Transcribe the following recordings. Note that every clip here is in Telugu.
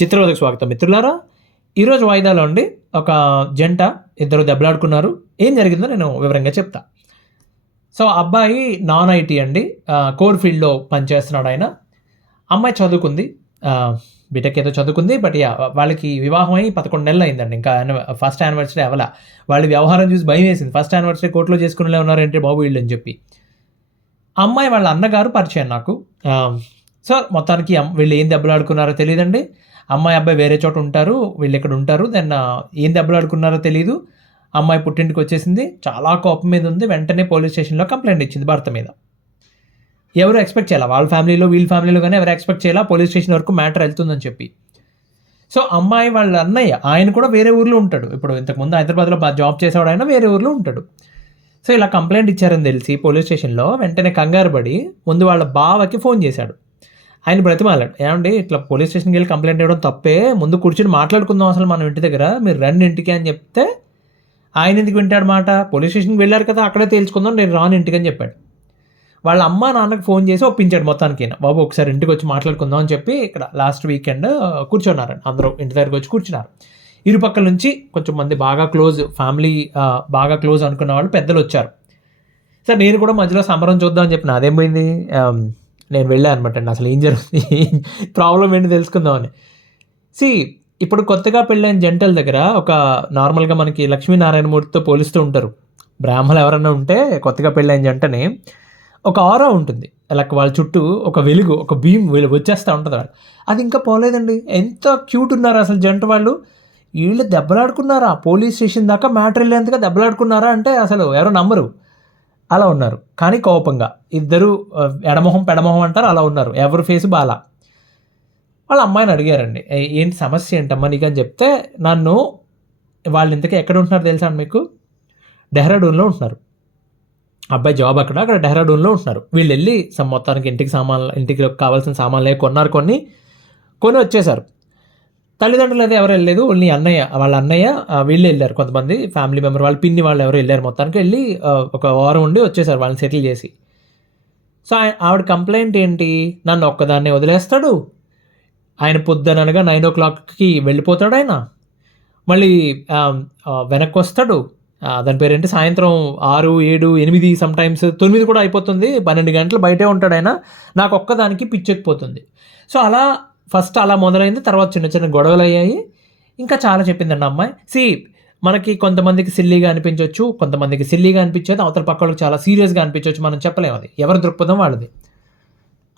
చిత్రవదకు స్వాగతం మిత్రులారా. ఈరోజు వాయిదాలో అండి ఒక జంట ఇద్దరు దెబ్బలాడుకున్నారు. ఏం జరిగిందో నేను వివరంగా చెప్తా. సో అబ్బాయి నాన్ ఐటీ అండి, కోర్ ఫీల్డ్లో పనిచేస్తున్నాడు ఆయన. అమ్మాయి చదువుకుంది, బీటెక్ ఏదో చదువుకుంది. బట్ వాళ్ళకి వివాహం అయ్యి 11 నెలలు అయిందండి. ఇంకా ఫస్ట్ యానివర్సరీ అవ్వలా. వాళ్ళ వ్యవహారం చూసి భయం వేసింది. ఫస్ట్ యానివర్సరీ కోర్టులో చేసుకునే ఉన్నారంటే బాబు వీళ్ళు అని చెప్పి. అమ్మాయి వాళ్ళ అన్నగారు పరిచయం నాకు. సో మొత్తానికి వీళ్ళు ఏం దెబ్బలాడుకున్నారో తెలియదండి. అమ్మాయి అబ్బాయి వేరే చోట ఉంటారు, వీళ్ళు ఇక్కడ ఉంటారు. దెన్ ఏం దెబ్బలాడుకున్నారో తెలియదు. అమ్మాయి పుట్టింటికి వచ్చేసింది, చాలా కోపం మీద ఉంది. వెంటనే పోలీస్ స్టేషన్లో కంప్లైంట్ ఇచ్చింది భర్త మీద. ఎవరు ఎక్స్పెక్ట్ చేయాలి, వాళ్ళ ఫ్యామిలీలో వీళ్ళ ఫ్యామిలీలో కానీ ఎవరు ఎక్స్పెక్ట్ చేయాలా పోలీస్ స్టేషన్ వరకు మ్యాటర్ వెళ్తుందని చెప్పి. సో అమ్మాయి వాళ్ళ అన్నయ్య ఆయన కూడా వేరే ఊర్లో ఉంటాడు. ఇప్పుడు ఇంతకుముందు హైదరాబాద్లో జాబ్ చేసేవాడు, ఆయన వేరే ఊర్లో ఉంటాడు. సో ఇలా కంప్లైంట్ ఇచ్చారని తెలిసి పోలీస్ స్టేషన్లో వెంటనే కంగారు పడి ముందు వాళ్ళ బావకి ఫోన్ చేశాడు. ఆయన బ్రతిమాలాడు, ఏమండి ఇట్లా పోలీస్ స్టేషన్కి వెళ్ళి కంప్లైంట్ ఇవ్వడం తప్పే, ముందు కూర్చొని మాట్లాడుకుందాం అసలు మనం ఇంటి దగ్గర, మీరు రండి ఇంటికి అని చెప్తే ఆయన ఎందుకు వింటాడు మాట. పోలీస్ స్టేషన్కి వెళ్ళారు కదా, అక్కడే తేల్చుకుందాం, నేను రాను ఇంటికి అని చెప్పాడు. వాళ్ళ అమ్మ నాన్నకు ఫోన్ చేసి ఒప్పించాడు మొత్తానికి. బాబు ఒకసారి ఇంటికి వచ్చి మాట్లాడుకుందాం అని చెప్పి ఇక్కడ లాస్ట్ వీకెండ్ కూర్చున్నారు. అందరూ ఇంటి దగ్గరికి వచ్చి కూర్చున్నారు. ఇరుపక్కల నుంచి కొంచెం మంది బాగా క్లోజ్ ఫ్యామిలీ, బాగా క్లోజ్ అనుకున్న వాళ్ళు పెద్దలు వచ్చారు. సార్ నేను కూడా మధ్యలో సంబరం చూద్దాం అని చెప్పిన, అదేం పోయింది, నేను వెళ్ళాను అనమాట అండి. అసలు ఏం జరుగుతుంది, ప్రాబ్లం ఏంటి తెలుసుకుందామని. ఇప్పుడు కొత్తగా పెళ్ళైన జంటల దగ్గర ఒక నార్మల్గా మనకి లక్ష్మీనారాయణమూర్తితో పోలిస్తూ ఉంటారు. బ్రాహ్మణులు ఎవరైనా ఉంటే కొత్తగా పెళ్ళైన జంటని ఒక ఆరా ఉంటుంది, లైక్ వాళ్ళ చుట్టూ ఒక వెలుగు, ఒక బీమ్ వచ్చేస్తూ ఉంటుంది. అది ఇంకా పోలేదండి. ఎంత క్యూట్ ఉన్నారు అసలు జంట వాళ్ళు. వీళ్ళు దెబ్బలాడుకున్నారా, పోలీస్ స్టేషన్ దాకా మ్యాటర్ వెళ్ళేంతగా దెబ్బలాడుకున్నారా అంటే అసలు ఎవరో నమ్మరు. అలా ఉన్నారు. కానీ కోపంగా ఇద్దరు ఎడమొహం పెడమొహం అంటారు, అలా ఉన్నారు. ఎవరి ఫేస్ బాలా. వాళ్ళ అమ్మాయిని అడిగారండి, ఏంటి సమస్య ఏంటమ్మా నీకు అని చెప్తే, నన్ను వాళ్ళు ఇంతకీ ఎక్కడ ఉంటున్నారు తెలుసా అండి మీకు, డెహ్రాడూన్లో ఉంటున్నారు. అబ్బాయి జాబ్ అక్కడ డెహ్రాడూన్లో ఉంటున్నారు. వీళ్ళు వెళ్ళి మొత్తానికి ఇంటికి కావాల్సిన సామాన్లు కొని వచ్చేసారు. తల్లిదండ్రులు అయితే ఎవరు వెళ్ళలేదు, ఓన్లీ వాళ్ళ అన్నయ్య వీళ్ళు వెళ్ళారు. కొంతమంది ఫ్యామిలీ మెంబర్, వాళ్ళ పిన్ని వాళ్ళు ఎవరు వెళ్ళారు. మొత్తానికి వెళ్ళి ఒక వారం ఉండి వచ్చేసారు వాళ్ళని సెటిల్ చేసి. సో ఆవిడ కంప్లైంట్ ఏంటి, నన్ను ఒక్కదాన్నే వదిలేస్తాడు, ఆయన పొద్దుననగా 9 o'clockకి వెళ్ళిపోతాడు, ఆయన మళ్ళీ వెనక్కి వస్తాడు. దాని పేరేంటి, సాయంత్రం 6, 7, 8 సమ్టైమ్స్ 9 కూడా అయిపోతుంది, 12 గంటలు బయటే ఉంటాడు ఆయన, నాకు ఒక్కదానికి పిచ్చెక్కిపోతుంది. సో ఫస్ట్ అలా మొదలైంది. తర్వాత చిన్న చిన్న గొడవలు అయ్యాయి. ఇంకా చాలా చెప్పిందండి అమ్మాయి. మనకి కొంతమందికి సిల్లీగా అనిపించవచ్చు, కొంతమందికి సిల్లీగా అనిపించేది అవతల పక్కలకు చాలా సీరియస్గా అనిపించవచ్చు, మనం చెప్పలేము. అది ఎవరి దృక్పథం వాళ్ళది.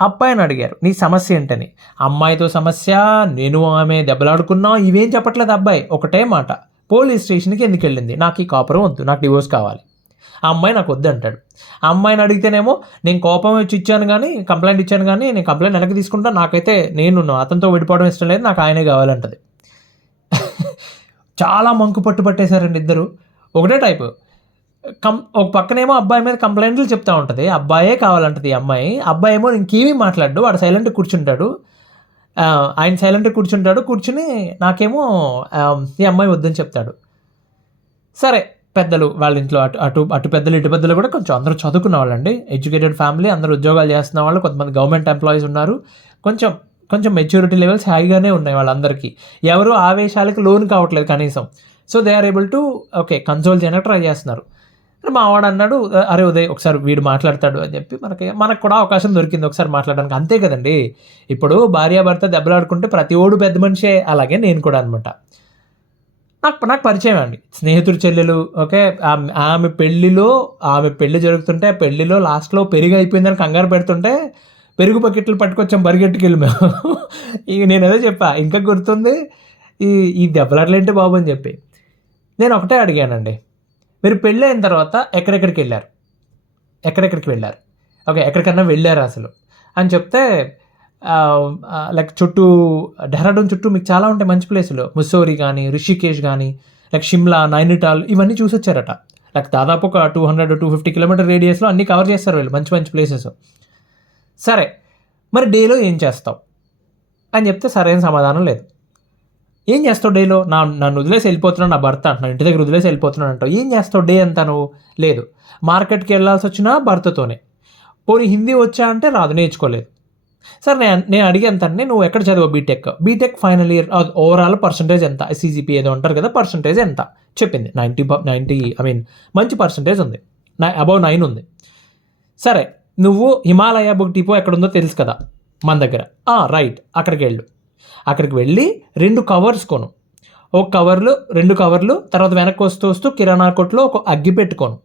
అబ్బాయిని అడిగారు, నీ సమస్య ఏంటని. అమ్మాయితో సమస్య, నేను ఆమె దెబ్బలాడుకున్నా, ఇవేం చెప్పట్లేదు అబ్బాయి. ఒకటే మాట, పోలీస్ స్టేషన్కి ఎందుకు వెళ్ళింది, నాకు ఈ కాపురం వద్దు, నాకు డివోర్స్ కావాలి. ఆ అమ్మాయి నాకు వద్దు అంటాడు. ఆ అమ్మాయిని అడిగితేనేమో, నేను కోపం వచ్చి ఇచ్చాను కానీ, కంప్లైంట్ ఇచ్చాను కానీ, నేను కంప్లైంట్ వెనక్కి తీసుకుంటా, నాకైతే నేను అతనితో విడిపోవడం ఇష్టం లేదు, నాకు ఆయనే కావాలంటది. చాలా మంకు పట్టేశారండి ఇద్దరు. ఒకటే టైపు. ఒక పక్కనేమో అబ్బాయి మీద కంప్లైంట్లు చెప్తా ఉంటుంది, అబ్బాయే కావాలంటది ఈ అమ్మాయి. అబ్బాయి ఏమో ఇంకేమీ మాట్లాడు, వాడు సైలెంట్గా కూర్చుంటాడు. ఆయన సైలెంట్గా కూర్చుని నాకేమో ఈ అమ్మాయి వద్దని చెప్తాడు. సరే, పెద్దలు వాళ్ళ ఇంట్లో అటు పెద్దలు ఇటు పెద్దలు కూడా కొంచెం అందరూ చదువుకున్న వాళ్ళండి, ఎడ్యుకేటెడ్ ఫ్యామిలీ, అందరూ ఉద్యోగాలు చేస్తున్న వాళ్ళు, కొంతమంది గవర్నమెంట్ ఎంప్లాయీస్ ఉన్నారు. కొంచెం మెచ్యూరిటీ లెవెల్స్ హైగానే ఉన్నాయి వాళ్ళందరికీ. ఎవరు ఆవేశాలకు లోన్ కావట్లేదు కనీసం. So they are able to console చేయడానికి ట్రై చేస్తున్నారు. మా వాడు అన్నాడు, అరే ఉదయ్ ఒకసారి వీడు మాట్లాడతాడు అని చెప్పి మనకు కూడా అవకాశం దొరికింది ఒకసారి మాట్లాడడానికి. అంతే కదండి, ఇప్పుడు భార్యాభర్త దెబ్బలాడుకుంటే ప్రతి ఓడు పెద్ద మనిషే, అలాగే నేను కూడా అనమాట. నాకు పరిచయం అండి, స్నేహితుడి చెల్లెలు. ఆమె పెళ్ళి జరుగుతుంటే పెళ్ళిలో లాస్ట్లో పెరుగు అయిపోయిందని కంగారు పెడుతుంటే పెరుగు బకెట్లు పట్టుకొచ్చాం పరిగెట్టుకెళ్ళి మేము. ఇక నేను అదే చెప్పా, ఇంకా గుర్తుంది ఈ దెబ్బలాటలేంటి బాబు అని చెప్పి. నేను ఒకటే అడిగానండి, మీరు పెళ్ళి అయిన తర్వాత ఎక్కడికి వెళ్ళారు, ఎక్కడికన్నా వెళ్ళారు అసలు అని చెప్తే, లైక్ డెహ్రాడూన్ చుట్టూ మీకు చాలా ఉంటాయి మంచి ప్లేసులు, ముస్సోరీ కానీ, రిషికేష్ కానీ, లైక్ షిమ్లా, నైనిటాల్, ఇవన్నీ చూసి వచ్చారట. లైక్ దాదాపు ఒక 200-250 కిలోమీటర్ రేడియస్లో అన్నీ కవర్ చేస్తారు వీళ్ళు, మంచి మంచి ప్లేసెస్. సరే, మరి డేలో ఏం చేస్తావు అని చెప్తే సరైన సమాధానం లేదు. ఏం చేస్తావు డేలో, నన్ను వదిలేసి వెళ్ళిపోతున్నాను, నా భర్త అంటున్నాను, ఇంటి దగ్గర వదిలేసి వెళ్ళిపోతున్నాను అంటావు, ఏం చేస్తావు డే అంతా నువ్వు. లేదు, మార్కెట్కి వెళ్ళాల్సి వచ్చినా భర్తతోనే. పోనీ హిందీ వచ్చా అంటే రాదు, నేర్చుకోలేదు. సార్ నేను అడిగేంతండి, నువ్వు ఎక్కడ చదివావు BTech final year overall percentage ఎంత, సిజిపి ఏదో అంటారు కదా, పర్సంటేజ్ ఎంత చెప్పింది. 90 ఐ మీన్ మంచి పర్సంటేజ్ ఉంది, అబౌవ్ 9 ఉంది. సరే, నువ్వు హిమాలయ బుక్ డిపో ఎక్కడుందో తెలుసు కదా మన దగ్గర, రైట్, అక్కడికి వెళ్ళి 2 కవర్స్ కొను. ఒక కవర్లు 2 కవర్లు, తర్వాత వెనక్కి వస్తూ కిరాణా కొట్లో ఒక అగ్గి పెట్టుకోను,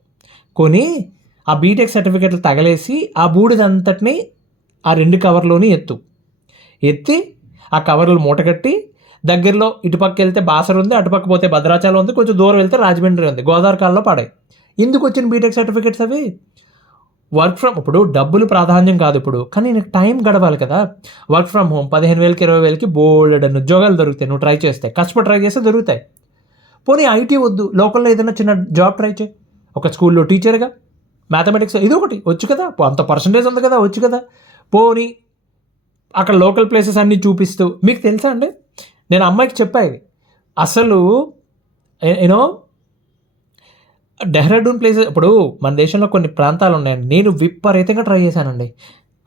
కొని ఆ బీటెక్ సర్టిఫికెట్లు తగలేసి ఆ బూడిదంతటిని ఆ 2 కవర్లోని ఎత్తి ఆ కవర్లు మూటగట్టి, దగ్గరలో ఇటుపక్క వెళ్తే బాసర ఉంది, అటుపక్క పోతే భద్రాచలం ఉంది, కొంచెం దూరం వెళ్తే రాజమండ్రి ఉంది, గోదావరి కాలంలో పడాయి. ఎందుకు వచ్చిన బీటెక్ సర్టిఫికెట్స్ అవి? వర్క్ ఫ్రమ్, ఇప్పుడు డబ్బులు ప్రాధాన్యం కాదు ఇప్పుడు, కానీ నీకు టైం గడవాలి కదా. వర్క్ ఫ్రమ్ హోమ్ 15,000 20,000 బోల్డెడ్ ఉద్యోగాలు దొరుకుతాయి, నువ్వు ట్రై చేస్తే, కష్టపడి ట్రై చేస్తే దొరుకుతాయి. పోనీ ఐటీ వద్దు, లోకల్లో ఏదైనా చిన్న జాబ్ ట్రై చేయి, ఒక స్కూల్లో టీచర్గా, మ్యాథమెటిక్స్ ఇది ఒకటి వచ్చు కదా, అంత పర్సంటేజ్ ఉంది కదా, వచ్చు కదా. పోనీ అక్కడ లోకల్ ప్లేసెస్ అన్నీ చూపిస్తూ, మీకు తెలుసా అండి, నేను అమ్మాయికి చెప్పాయి అసలు యూనో డెహ్రాడూన్ ప్లేసెస్, ఇప్పుడు మన దేశంలో కొన్ని ప్రాంతాలు ఉన్నాయండి, నేను విపరీతంగా ట్రై చేశానండి.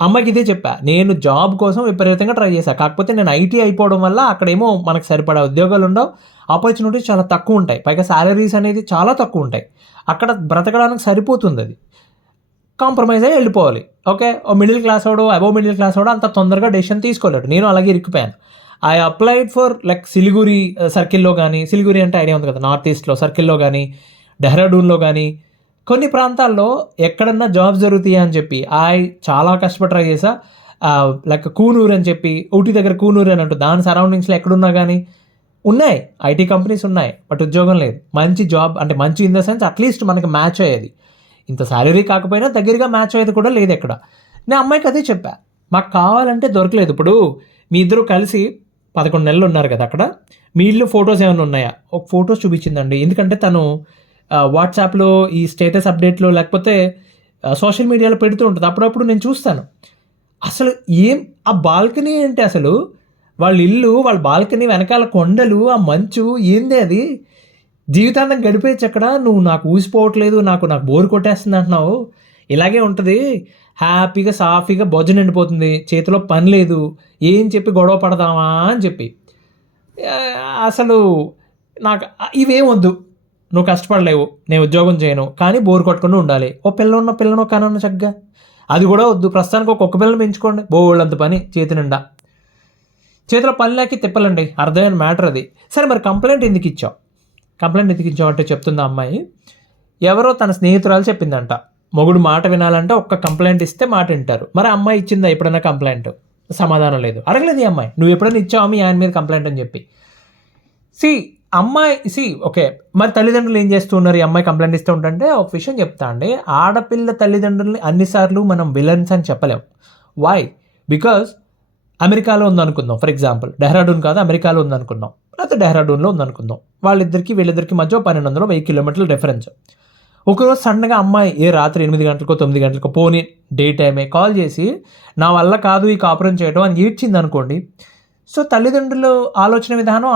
అమ్మాయికి ఇదే చెప్పా, నేను జాబ్ కోసం విపరీతంగా ట్రై చేశాను, కాకపోతే నేను ఐటీ అయిపోవడం వల్ల అక్కడేమో మనకు సరిపడా ఉద్యోగాలు ఉండవు, ఆపర్చునిటీస్ చాలా తక్కువ ఉంటాయి, పైగా శాలరీస్ అనేది చాలా తక్కువ ఉంటాయి, అక్కడ బ్రతకడానికి సరిపోతుంది, అది కాంప్రమైజ్ అయ్యి వెళ్ళిపోవాలి. ఓకే, మిడిల్ క్లాస్ వాడు, అబోవ్ మిడిల్ క్లాస్ వాడు అంత తొందరగా డెసిషన్ తీసుకోలేడు, నేను అలాగే ఇరికిపోయాను. I applied for like Siliguri సర్కిల్లో కానీ, సిలిగురి అంటే ఐడియా ఉంది కదా, నార్త్ ఈస్ట్లో సర్కిల్లో కానీ, డెహ్రాడూన్లో కానీ, కొన్ని ప్రాంతాల్లో ఎక్కడన్నా జాబ్స్ జరుగుతాయి అని చెప్పి చాలా కష్టపడి ట్రై చేసా. లైక్ కూనూరు అని చెప్పి, ఊటీ దగ్గర కూనూరు అని అంటూ, దాని సరౌండింగ్స్లో ఎక్కడున్నా కానీ ఉన్నాయి ఐటీ కంపెనీస్ ఉన్నాయి, బట్ ఉద్యోగం లేదు. మంచి జాబ్ అంటే మంచి ఇన్ ద సెన్స్ అట్లీస్ట్ మనకి మ్యాచ్ అయ్యేది, ఇంత శాలరీ కాకపోయినా దగ్గరగా మ్యాచ్ అయ్యేది కూడా లేదు ఎక్కడ. నేను అమ్మాయికి అదే చెప్పా, మాకు కావాలంటే దొరకలేదు. ఇప్పుడు మీ ఇద్దరు కలిసి 11 నెలలు ఉన్నారు కదా అక్కడ, మీ ఇల్లు ఫొటోస్ ఏమైనా ఉన్నాయా? ఒక ఫొటోస్ చూపించిందండి, ఎందుకంటే తను వాట్సాప్లో ఈ స్టేటస్ అప్డేట్లో లేకపోతే సోషల్ మీడియాలో పెడుతూ ఉంటుంది, అప్పుడప్పుడు నేను చూస్తాను. అసలు ఏం ఆ బాల్కనీ ఏంటి అసలు, వాళ్ళ ఇల్లు, వాళ్ళ బాల్కనీ వెనకాల కొండలు, ఆ మంచు ఏంది అది, జీవితాంతం గడిపేయచ్చు అక్కడ. నువ్వు నాకు ఊసిపోవట్లేదు, నాకు బోరు కొట్టేస్తుంది అంటున్నావు, ఇలాగే ఉంటుంది, హ్యాపీగా సాఫీగా భోజనం ఎండిపోతుంది, చేతిలో పని లేదు, ఏం చెప్పి గొడవ పడదామా అని చెప్పి. అసలు నాకు ఇవేం వద్దు, నువ్వు కష్టపడలేవు, నేను ఉద్యోగం చేయను, కానీ బోరు కొట్టుకుని ఉండాలి, ఓ పిల్లను కనన్న చక్కగా, అది కూడా వద్దు, ప్రస్తుతానికి ఒక్కొక్క పిల్లని పెంచుకోండి, బోళ్ళంత పని చేతి నిండా, చేతిలో పని లేక తిప్పలండి, అర్థమైన మ్యాటర్ అది. సరే, మరి కంప్లైంట్ ఎందుకు ఇచ్చావు అంటే చెప్తుంది ఆ అమ్మాయి, ఎవరో తన స్నేహితురాలు చెప్పిందంట, మొగుడు మాట వినాలంటే ఒక్క కంప్లైంట్ ఇస్తే మాట వింటారు. మరి అమ్మాయి ఇచ్చిందా ఎప్పుడైనా కంప్లైంట్? సమాధానం లేదు. అడగలేదు ఈ అమ్మాయి, నువ్వు ఎప్పుడైనా ఇచ్చావా మీ ఆయన మీద కంప్లైంట్ అని చెప్పి. ఓకే, మరి తల్లిదండ్రులు ఏం చేస్తున్నారు, ఈ అమ్మాయి కంప్లైంట్ ఇస్తూ ఉంటుంటే ఒక విషయం చెప్తా అండి, ఆడపిల్ల తల్లిదండ్రులని అన్నిసార్లు మనం విలన్స్ అని చెప్పలేం. వై? బికాజ్ అమెరికాలో ఉందనుకుందాం, ఫర్ ఎగ్జాంపుల్ డెహ్రాడూన్ కాదు, అమెరికాలో ఉందనుకుందాం, లేకపోతే డెహ్రాడూన్లో ఉందనుకుందాం, వీళ్ళిద్దరికి మధ్య 1200-1000 కిలోమీటర్ల డిఫరెన్స్. ఒకరోజు సడన్గా అమ్మాయి రాత్రి 8 గంటలకో 9 గంటలకో పోనీ డే టైమే కాల్ చేసి నా వల్ల కాదు ఈ కాపురం చేయడం అని ఏడ్చింది అనుకోండి, సో తల్లిదండ్రులు ఆలోచన విధానం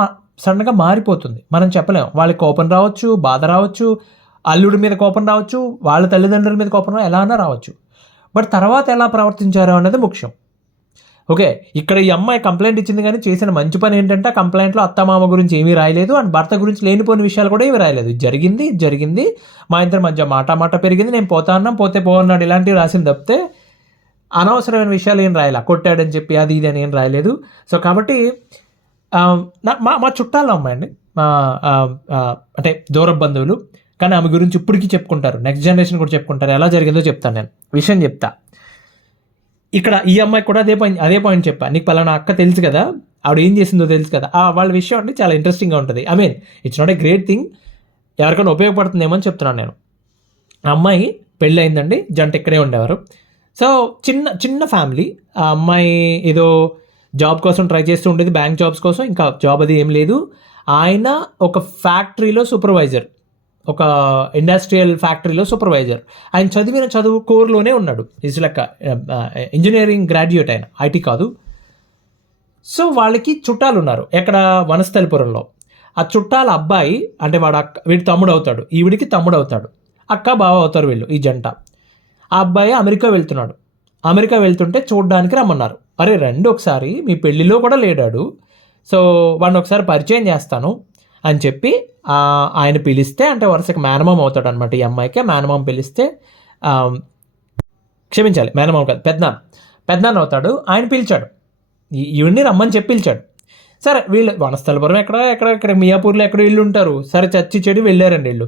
సడన్గా మారిపోతుంది. మనం చెప్పలేం, వాళ్ళకి కోపం రావచ్చు, బాధ రావచ్చు, అల్లుడి మీద కోపం రావచ్చు, వాళ్ళ తల్లిదండ్రుల మీద కోపం ఎలా అన్నా రావచ్చు, బట్ తర్వాత ఎలా ప్రవర్తించారో అనేది ముఖ్యం. ఓకే, ఇక్కడ ఈ అమ్మాయి కంప్లైంట్ ఇచ్చింది, కానీ చేసిన మంచి పని ఏంటంటే ఆ కంప్లైంట్లో అత్తమామ గురించి ఏమీ రాయలేదు, అండ్ భర్త గురించి లేనిపోయిన విషయాలు కూడా ఏమీ రాయలేదు. జరిగింది, మా ఇద్దరి మధ్య మాట పెరిగింది, నేను పోతే పోన్నాడు, ఇలాంటివి రాసింది తప్పితే అనవసరమైన విషయాలు ఏం రాయాలి, కొట్టాడని చెప్పి అది ఇది అని ఏం రాయలేదు. సో కాబట్టి మా చుట్టాల్లో అమ్మాయి అండి, అంటే దూర బంధువులు, కానీ ఆమె గురించి ఇప్పటికీ చెప్పుకుంటారు, నెక్స్ట్ జనరేషన్ కూడా చెప్పుకుంటారు. ఎలా జరిగిందో చెప్తాను, నేను విషయం చెప్తా. ఇక్కడ ఈ అమ్మాయి కూడా అదే పాయింట్ చెప్పా, నీకు పలానా అక్క తెలుసు కదా, ఆవిడ ఏం చేసిందో తెలుసు కదా, వాళ్ళ విషయం అంటే చాలా ఇంట్రెస్టింగ్గా ఉంటుంది. I mean it's not a great thing, ఎవరికైనా ఉపయోగపడుతుందేమో అని చెప్తున్నాను నేను. ఆ అమ్మాయి పెళ్ళి అయిందండి, జంట ఇక్కడే ఉండేవారు. సో చిన్న ఫ్యామిలీ. ఆ అమ్మాయి ఏదో జాబ్ కోసం ట్రై చేస్తూ ఉండేది, బ్యాంక్ జాబ్స్ కోసం, ఇంకా జాబ్ అది ఏం లేదు. ఆయన ఒక ఫ్యాక్టరీలో సూపర్వైజర్, ఒక ఇండస్ట్రియల్ ఫ్యాక్టరీలో సూపర్వైజర్. ఆయన చదివిన చదువు కోర్లోనే ఉన్నాడు, ఈజ్ లైక్ ఇంజనీరింగ్ గ్రాడ్యుయేట్, ఆయన ఐటీ కాదు. సో వాళ్ళకి చుట్టాలు ఉన్నారు, ఎక్కడ వనస్థలిపురంలో. ఆ చుట్టాల అబ్బాయి అంటే వీడి తమ్ముడు అవుతాడు, ఈవిడికి తమ్ముడు అవుతాడు, అక్క బావ అవుతారు వీళ్ళు, ఈ జంట. ఆ అబ్బాయి అమెరికా వెళ్తున్నాడు, అమెరికా వెళ్తుంటే చూడడానికి రమ్మన్నారు. అరే రండి ఒకసారి, మీ పెళ్ళిలో కూడా లేడాడు, సో వాడిని ఒకసారి పరిచయం చేస్తాను అని చెప్పి ఆయన పిలిస్తే, అంటే వరుసకి మేనమామ అవుతాడు అనమాట ఈ అమ్మాయికి. మేనమామ పిలిస్తే, క్షమించాలి మేనమామ కాదు, పెద్దనాన్న అవుతాడు. ఆయన పిలిచాడు, ఈవిడ్ని రమ్మని చెప్పి పిలిచాడు. సరే వీళ్ళు వనస్థలపురం ఎక్కడ మియాపూర్లో ఎక్కడ వీళ్ళు ఉంటారు. సరే చచ్చి చెడి వెళ్ళారండి వీళ్ళు.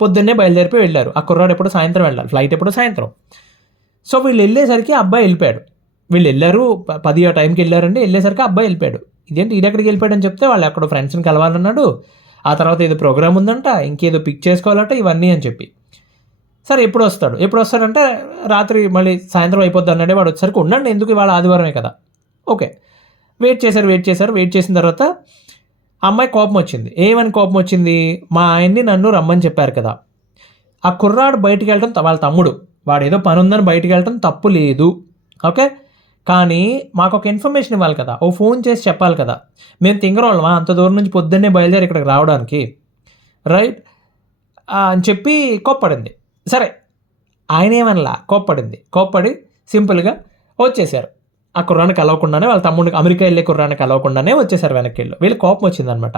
పొద్దున్నే బయలుదేరిపోయి వెళ్ళారు. ఆ కుర్రాడు ఎప్పుడు సాయంత్రం వెళ్ళాలి, ఫ్లైట్ ఎప్పుడు సాయంత్రం. సో వీళ్ళు వెళ్ళేసరికి అబ్బాయి వెళ్ళిపోయాడు. వీళ్ళు వెళ్ళారు 10 ఆ టైంకి వెళ్ళారండి. వెళ్ళేసరికి అబ్బాయి వెళ్ళిపోయాడు. ఇదేంటి ఈడెక్కడికి వెళ్ళిపోయాడు అని చెప్తే, వాళ్ళు అక్కడ ఫ్రెండ్స్ని కలవాలన్నాడు, ఆ తర్వాత ఏదో ప్రోగ్రామ్ ఉందంట, ఇంకేదో పిక్ చేసుకోవాలంట, ఇవన్నీ అని చెప్పి. సరే ఎప్పుడు వస్తాడంటే రాత్రి మళ్ళీ సాయంత్రం అయిపోద్ది అన్నాడే. వాడు వచ్చేసరికి ఉండండి, ఎందుకు ఇవాళ ఆదివారమే కదా. ఓకే, వెయిట్ చేసిన తర్వాత అమ్మాయి కోపం వచ్చింది. ఏమని కోపం వచ్చింది? మా ఆయన్ని నన్ను రమ్మని చెప్పారు కదా, ఆ కుర్రాడు బయటికి వెళ్ళటం, వాళ్ళ తమ్ముడు వాడు ఏదో పని ఉందని బయటికి వెళ్ళటం తప్పు లేదు, ఓకే, కానీ మాకు ఒక ఇన్ఫర్మేషన్ ఇవ్వాలి కదా, ఓ ఫోన్ చేసి చెప్పాలి కదా. మేము తింగరోళ్ళమా అంత దూరం నుంచి పొద్దున్నే బయలుదేరి ఇక్కడికి రావడానికి, రైట్ అని చెప్పి కోప్పడింది. సరే ఆయన ఏమనలా, కోప్పడి సింపుల్గా వచ్చేసారు. ఆ కుర్రాన్ని కలవకుండానే, వాళ్ళ తమ్ముడికి అమెరికా వెళ్ళే కుర్రాన్ని కలవకుండానే వచ్చేసారు వెనక్కి. వీళ్ళు కోపం వచ్చిందనమాట.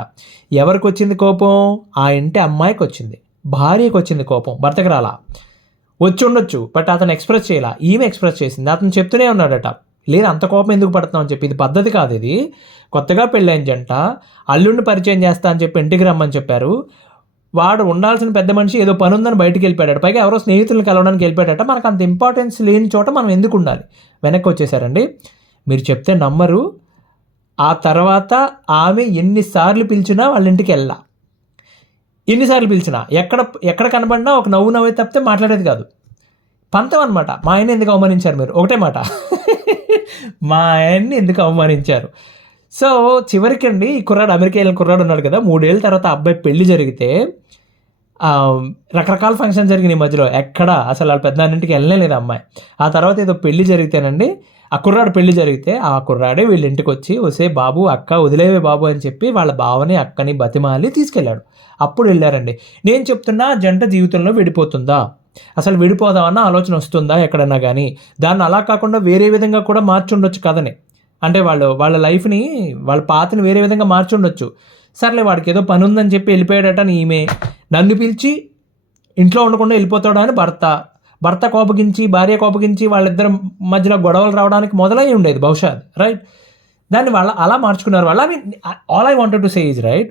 ఎవరికి వచ్చింది కోపం? ఆ ఇంటి అమ్మాయికి వచ్చింది, భార్యకి వచ్చింది కోపం, భర్తకి రాలా. వచ్చి ఉండొచ్చు, బట్ అతను ఎక్స్ప్రెస్ చేయాల, ఈమె ఎక్స్ప్రెస్ చేసింది. అతను చెప్తూనే ఉన్నాడట, లేదు అంత కోపం ఎందుకు పడుతున్నావు అని చెప్పి, ఇది పద్ధతి కాదు, ఇది కొత్తగా పెళ్ళైన జంట, అల్లుడిని పరిచయం చేస్తా అని చెప్పి ఇంటికి రమ్మని చెప్పారు, వాడు ఉండాల్సిన పెద్ద మనిషి ఏదో పని ఉందని బయటికి వెళ్ళిపోయాడు, పైగా ఎవరో స్నేహితులను కలవడానికి వెళ్ళిపోయాడట. మనకు అంత ఇంపార్టెన్స్ లేని చోట మనం ఎందుకు ఉండాలి? వెనక్కి వచ్చేసారండి. మీరు చెప్తే నమ్మరు, ఆ తర్వాత ఆమె ఎన్నిసార్లు పిలిచినా వాళ్ళ ఇంటికి వెళ్ళా, ఎన్నిసార్లు పిలిచినా ఎక్కడ కనబడినా ఒక నవ్వే తప్పితే మాట్లాడేది కాదు. పంతం అనమాట. మా ఆయన ఎందుకు అవమానించారు మీరు, ఒకటే మాట, మా ఆయన్ని ఎందుకు అవమానించారు. సో చివరికండి ఈ కుర్రాడు, అమెరికా వెళ్ళిన కుర్రాడు ఉన్నాడు కదా, 3 ఏళ్ళ తర్వాత అబ్బాయి పెళ్లి జరిగితే, రకరకాల ఫంక్షన్ జరిగినాయి మధ్యలో, ఎక్కడ అసలు వాళ్ళ పెద్దనాన్నింటికి వెళ్ళలేదు అమ్మాయి. ఆ తర్వాత ఏదో పెళ్లి జరిగితేనండి, ఆ కుర్రాడు పెళ్లి జరిగితే, ఆ కుర్రాడే వీళ్ళ ఇంటికి వచ్చి, వసే బాబు అక్క వదిలేవే బాబు అని చెప్పి వాళ్ళ బావని అక్కని బతిమాలి తీసుకెళ్ళాడు. అప్పుడు వెళ్ళారండి. నేను చెప్తున్నా, జంట జీవితంలో విడిపోతుందా, అసలు విడిపోదామన్న ఆలోచన వస్తుందా ఎక్కడన్నా కానీ? దాన్ని అలా కాకుండా వేరే విధంగా కూడా మార్చుండొచ్చు కదని, అంటే వాళ్ళ లైఫ్ని, వాళ్ళ పాతని వేరే విధంగా మార్చుండొచ్చు. సర్లే వాడికి ఏదో పని ఉందని చెప్పి వెళ్ళిపోయాడట. ఈమె నన్ను పిలిచి ఇంట్లో ఉండకుండా వెళ్ళిపోతాడా అని భర్త కోపగించి, భార్య కోపగించి, వాళ్ళిద్దరి మధ్యలో గొడవలు రావడానికి మొదలై ఉండేది బహుశా, రైట్. దాన్ని అలా మార్చుకున్నారు వాళ్ళు. All I wanted to say is right,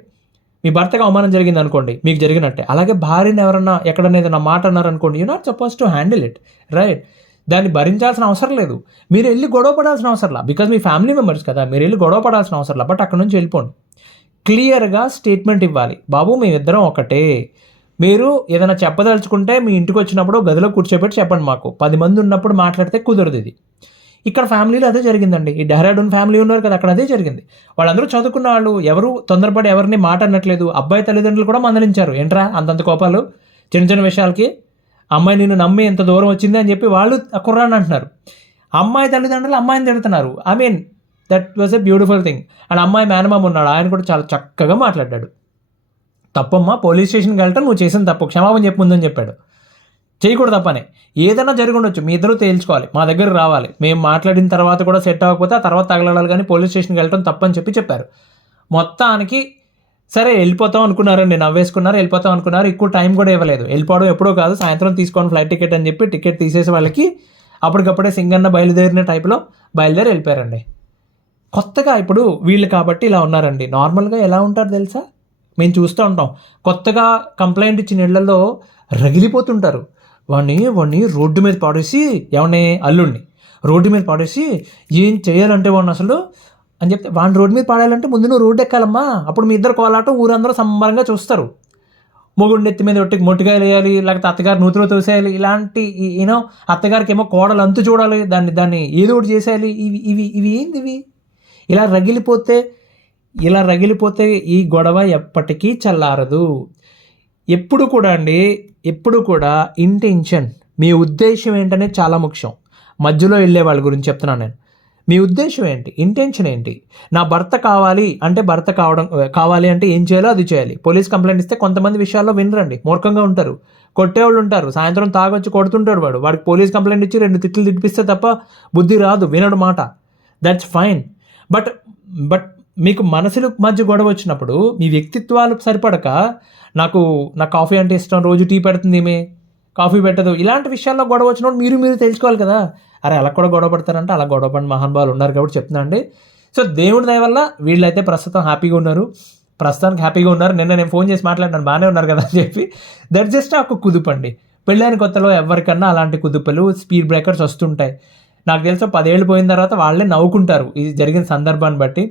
మీ భర్తకు అవమానం జరిగింది అనుకోండి, మీకు జరిగినట్టే. అలాగే భార్యని ఎవరన్నా ఎక్కడన్నా ఏదైనా మాట అన్నారనుకోండి, you not suppose to handle it, right. దాన్ని భరించాల్సిన అవసరం లేదు, మీరు వెళ్ళి గొడవ పడాల్సిన అవసరంలా, బికాజ్ మీ ఫ్యామిలీ మెంబర్స్ కదా, మీరు వెళ్ళి గొడవ పడాల్సిన అవసరంలా. బట్ అక్కడ నుంచి వెళ్ళిపోండి, క్లియర్గా స్టేట్మెంట్ ఇవ్వాలి, బాబు మేమిద్దరం ఒకటే, మీరు ఏదైనా చెప్పదలుచుకుంటే మీ ఇంటికి వచ్చినప్పుడు గదిలో కూర్చోబెట్టి చెప్పండి, మాకు 10 మంది ఉన్నప్పుడు మాట్లాడితే కుదరదు. ఇది ఇక్కడ ఫ్యామిలీలో అదే జరిగిందండి. ఈ డెహ్రాడూన్ ఫ్యామిలీ ఉన్నారు కదా, అక్కడ అదే జరిగింది. వాళ్ళందరూ చదువుకున్న వాళ్ళు, ఎవరు తొందరపడి ఎవరిని మాట అనట్లేదు. అబ్బాయి తల్లిదండ్రులు కూడా మందలించారు, ఏంట్రా అంతంత కోపాలు చిన్న చిన్న విషయాలకి, అమ్మాయి నిన్ను నమ్మి ఎంత దూరం వచ్చింది అని చెప్పి వాళ్ళు కుర్రాన్ని అంటున్నారు. అమ్మాయి తల్లిదండ్రులు అమ్మాయిని తిడుతున్నారు. I mean that was a beautiful thing. And అమ్మాయి మేనమామ ఉన్నాడు, ఆయన కూడా చాలా చక్కగా మాట్లాడాడు. తప్పమ్మా, పోలీస్ స్టేషన్కి వెళ్ళటం నువ్వు చేసిన తప్పు, క్షమాపణ చెప్పు ముందని చెప్పాడు. చేయకూడదు తప్పనే, ఏదైనా జరిగి ఉండొచ్చు, మీ ఇద్దరు తేల్చుకోవాలి, మా దగ్గరకు రావాలి, మేము మాట్లాడిన తర్వాత కూడా సెట్ అవ్వకపోతే ఆ తర్వాత తగలడాలి, కానీ పోలీస్ స్టేషన్కి వెళ్ళటం తప్పని చెప్పారు. మొత్తానికి సరే వెళ్ళిపోతాం అనుకున్నారండి, నవ్వేసుకున్నారు, వెళ్ళిపోతాం అనుకున్నారు. ఎక్కువ టైం కూడా ఇవ్వలేదు, వెళ్ళిపోవడం ఎప్పుడో కాదు, సాయంత్రం తీసుకోండి ఫ్లైట్ టికెట్ అని చెప్పి టికెట్ తీసేసి వాళ్ళకి అప్పటికప్పుడే సింగన్న బయలుదేరిన టైప్లో బయలుదేరి వెళ్ళిపోయారండి. కొత్తగా ఇప్పుడు వీళ్ళు కాబట్టి ఇలా ఉన్నారండి. నార్మల్గా ఎలా ఉంటారు తెలుసా, మేము చూస్తూ ఉంటాం, కొత్తగా కంప్లైంట్ ఇచ్చిన ఇళ్లలో రగిలిపోతుంటారు. వాడిని రోడ్డు మీద పాడేసి, అల్లుడిని రోడ్డు మీద పాడేసి ఏం చేయాలంటే వాడిని అసలు అని చెప్తే, వాడిని రోడ్డు మీద పాడాలంటే ముందు నువ్వు రోడ్డు ఎక్కాలమ్మా, అప్పుడు మీ ఇద్దరు కోలాటం ఊరందరూ సంబరంగా చూస్తారు. మొగుడిని ఎత్తి మీద మొట్టికాయలు వేయాలి, లేకపోతే అత్తగారు నూతిలో తోసేయాలి, ఇలాంటి అత్తగారికి ఏమో కోడలు అంతు చూడాలి, దాన్ని ఏదో ఒకటి చేసేయాలి. ఇవి ఏంది ఇవి? ఇలా రగిలిపోతే ఈ గొడవ ఎప్పటికీ చల్లారదు. ఎప్పుడు కూడా ఇంటెన్షన్, మీ ఉద్దేశం ఏంటనేది చాలా ముఖ్యం. మధ్యలో వెళ్ళే వాళ్ళ గురించి చెప్తున్నాను నేను. మీ ఉద్దేశం ఏంటి, ఇంటెన్షన్ ఏంటి? నా భర్త కావాలి అంటే ఏం చేయాలో అది చేయాలి. పోలీస్ కంప్లైంట్ ఇస్తే కొంతమంది విషయాల్లో వినరండి, మూర్ఖంగా ఉంటారు, కొట్టేవాళ్ళు ఉంటారు. సాయంత్రం తాగొచ్చి కొడుతుంటాడు వాడికి పోలీస్ కంప్లైంట్ ఇచ్చి 2 తిట్లు తిప్పిస్తే తప్ప బుద్ధి రాదు, వినడు మాట. That's fine. బట్ బట్ మీకు మనసుల మధ్య గొడవ వచ్చినప్పుడు మీ వ్యక్తిత్వాలు సరిపడక నాకు కాఫీ అంటే ఇష్టం, రోజు టీ పెడుతుంది ఈమె, కాఫీ పెట్టదు, ఇలాంటి విషయాల్లో గొడవ వచ్చినప్పుడు మీరు తెలుసుకోవాలి కదా. అరే అలా కూడా గొడవ పడతారంటే అలా గొడవ పడిన మహానుభావులు ఉన్నారు కాబట్టి చెప్తున్నా అండి. సో దేవుడి దయ వల్ల వీళ్ళైతే ప్రస్తుతం హ్యాపీగా ఉన్నారు, ప్రస్తుతానికి హ్యాపీగా ఉన్నారు. నిన్న నేను ఫోన్ చేసి మాట్లాడినాను, బాగానే ఉన్నారు కదా అని చెప్పి. దట్ జస్ట్ ఒక కుదుపండి. పెళ్ళైన కొత్తలో ఎవరికన్నా అలాంటి కుదుపులు, స్పీడ్ బ్రేకర్స్ వస్తుంటాయి. నాకు తెలిసి 10 ఏళ్ళు పోయిన తర్వాత వాళ్ళే నవ్వుకుంటారు ఇది జరిగిన సందర్భాన్ని బట్టి.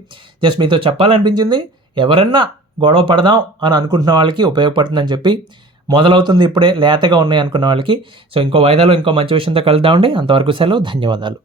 జస్ట్ మీతో చెప్పాలనిపించింది, ఎవరన్నా గొడవ పడదాం అని అనుకుంటున్న వాళ్ళకి ఉపయోగపడుతుందని చెప్పి. మొదలవుతుంది ఇప్పుడే, లేతగా ఉన్నాయి అనుకున్న వాళ్ళకి. సో ఇంకో వాయిదాలో ఇంకో మంచి విషయంతో కలుద్దామండి. అంతవరకు సెలవు, ధన్యవాదాలు.